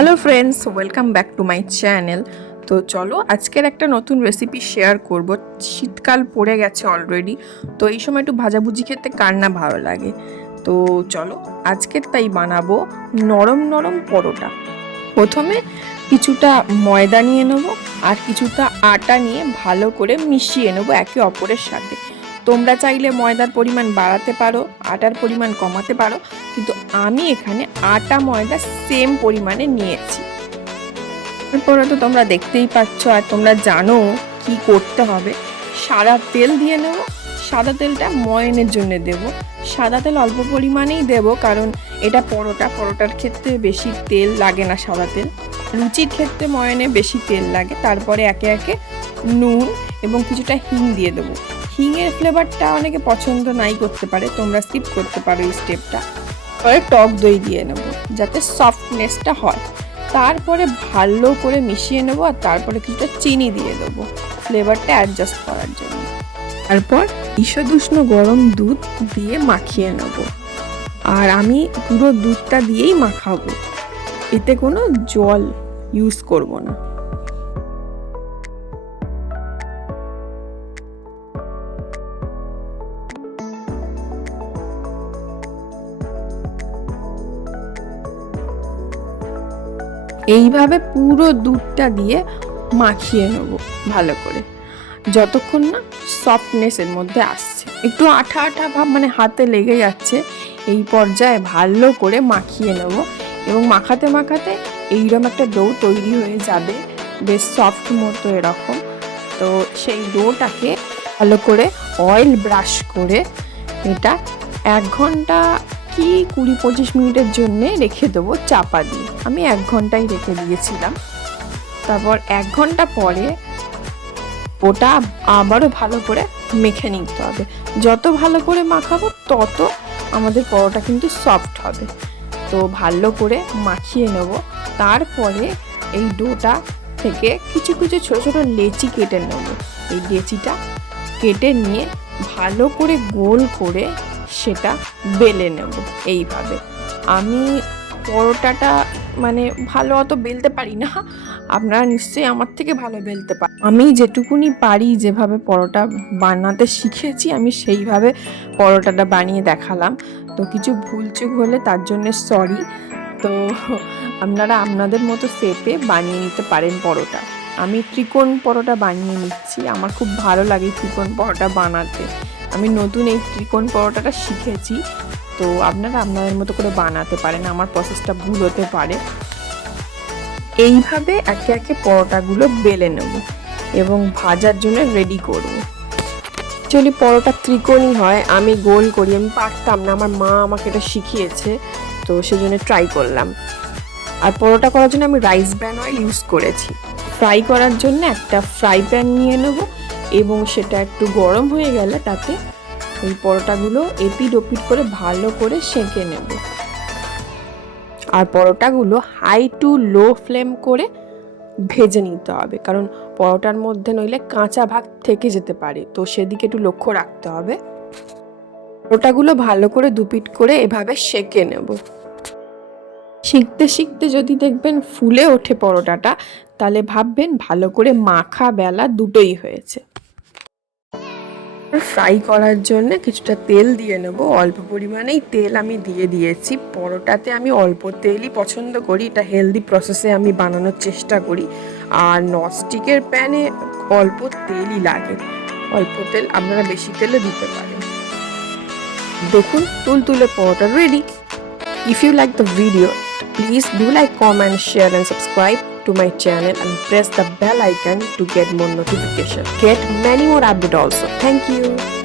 Hello friends welcome back to my channel তো চলো, আজকের একটা নতুন রেসিপি শেয়ার করব। শীতকাল পড়ে গেছে অলরেডি তো এই সময় একটু ভাজাভুজি খেতে কার না ভালো লাগে? তো চলো, আজকের তাই বানাবো নরম নরম পরোটা। প্রথমে কিছুটা ময়দা নিয়ে নেব আর কিছুটা আটা নিয়ে ভালো করে মিশিয়ে নেব একে অপরের সাথে। তোমরা চাইলে ময়দার পরিমাণ বাড়াতে পারো, আটার পরিমাণ কমাতে পারো, কিন্তু আমি এখানে আটা, ময়দা সেম পরিমাণে নিয়েছি। তারপরে তো তোমরা দেখতেই পাচ্ছ আর তোমরা জানো কি করতে হবে। সাদা তেল দিয়ে নেব, সাদা তেলটা ময়নের জন্য দেব। সাদা তেল অল্প পরিমাণেই দেব, কারণ এটা পরোটা, পরোটার ক্ষেত্রে বেশি তেল লাগে না সাদা তেল। লুচির ক্ষেত্রে ময়নে বেশি তেল লাগে, তারপরে একে একে নুন এবং কিছুটা হিং দিয়ে দেবো। হিংয়ের ফ্লেভারটা অনেকে পছন্দ নাই করতে পারে, তোমরা স্কিপ করতে পারো এই স্টেপটা পরে টক দই দিয়ে নেব, যাতে সফটনেসটা হয়। তারপরে ভালো করে মিশিয়ে নেব আর তারপরে কিছুটা চিনি দিয়ে দেবো ফ্লেভারটা অ্যাডজাস্ট করার জন্য। তারপর ঈষদুষ্ণ গরম দুধ দিয়ে মাখিয়ে নেব। আর আমি পুরো দুধটা দিয়েই মাখাবো, এতে কোনো জল ইউজ করব না। এইভাবে পুরো দুধটা দিয়ে মাখিয়ে নেব ভালো করে। যতক্ষণ না সফটনেসের মধ্যে আসছে। একটু আঠা আঠা ভাব মানে হাতে লেগে যাচ্ছে, এই পর্যায়ে ভালো করে মাখিয়ে নেব এবং মাখাতে মাখাতে এইরকম একটা ডো তৈরি হয়ে যাবে, বেশ সফট মতো এরকম। তো সেই ডোটাকে ভালো করে অয়েল ব্রাশ করে এটা এক ঘণ্টা কি কুড়ি পঁচিশ মিনিটের জন্য রেখে দেবো চাপা দিয়ে। আমি এক ঘন্টাই রেখে দিয়েছিলাম। তারপর এক ঘণ্টা পরে ওটা আবারও ভালো করে মেখে নিতে হবে। যত ভালো করে মাখাবো, তত আমাদের পরোটা কিন্তু সফট হবে। তো ভালো করে মাখিয়ে নেব। তারপরে এই ডোটা থেকে কিছু কিছু ছোটো ছোটো লেচি কেটে নেব। এই লেচিটা কেটে নিয়ে ভালো করে গোল করে সেটা বেলে নেব এইভাবে। আমি পরোটাটা মানে ভালো অত বেলতে পারি না, আপনারা নিশ্চয়ই আমার থেকে ভালো বেলতে পারেন আমি যেটুকুনি পারি যেভাবে পরোটা বানাতে শিখেছি, আমি সেইভাবে পরোটাটা বানিয়ে দেখালাম। তো কিছু ভুলচুক হলে তার জন্য সরি তো আপনারা আপনাদের মতো শেপে বানিয়ে নিতে পারেন পরোটা। আমি ত্রিকোণ পরোটা বানিয়ে নিচ্ছি, আমার খুব ভালো লাগে ত্রিকোণ পরোটা বানাতে। আমি নতুন এই ত্রিকোণ পরোটাটা শিখেছি। তো আপনারা আপনাদের মতো করে বানাতে পারেন, আমার প্রসেসটা ভুল হতে পারে। এইভাবে একে একে পরোটাগুলো বেলে নেব এবং ভাজার জন্য রেডি করব। অ্যাকচুয়ালি পরোটা ত্রিকোণই হয়, আমি গোল করি, আমি পারতাম না, আমার মা আমাকে এটা শিখিয়েছে, তো সেজন্য ট্রাই করলাম। আর পরোটা করার জন্য আমি রাইস ব্র্যান অয়েল ইউজ করেছি। ফ্রাই করার জন্য একটা ফ্রাই প্যান নিয়ে নেব এবং সেটা একটু গরম হয়ে গেলে তাতে ওই পরোটাগুলো এপিড ওপিড করে ভালো করে সেঁকে নেব। আর পরোটাগুলো হাই টু লো ফ্লেম করে ভেজে নিতে হবে, কারণ পরোটার মধ্যে নইলে কাঁচা ভাগ থেকে যেতে পারে। তো সেদিকে একটু লক্ষ্য রাখতে হবে। পরোটাগুলো ভালো করে দুপিট করে এভাবে সেঁকে নেব। শিখতে শিখতে যদি দেখবেন ফুলে ওঠে পরোটাটা, তাহলে ভাববেন ভালো করে মাখা বেলা দুটোই হয়েছে। ফ্রাই করার জন্য কিছুটা তেল দিয়ে নেব। অল্প পরিমাণেই তেল আমি দিয়ে দিয়েছি। পরোটাতে আমি অল্প তেলই পছন্দ করি। এটা হেলদি প্রসেসে আমি বানানোর চেষ্টা করি। আর ননস্টিকের প্যানে অল্প তেলই লাগে। অল্প তেল আপনারা বেশি তেলে দিতে পারেন। দেখুন, তুলতুলে paratha ready if you like the video please do like comment share and subscribe to my channel and press the bell icon to get more notification. Get many more updates also. Thank you.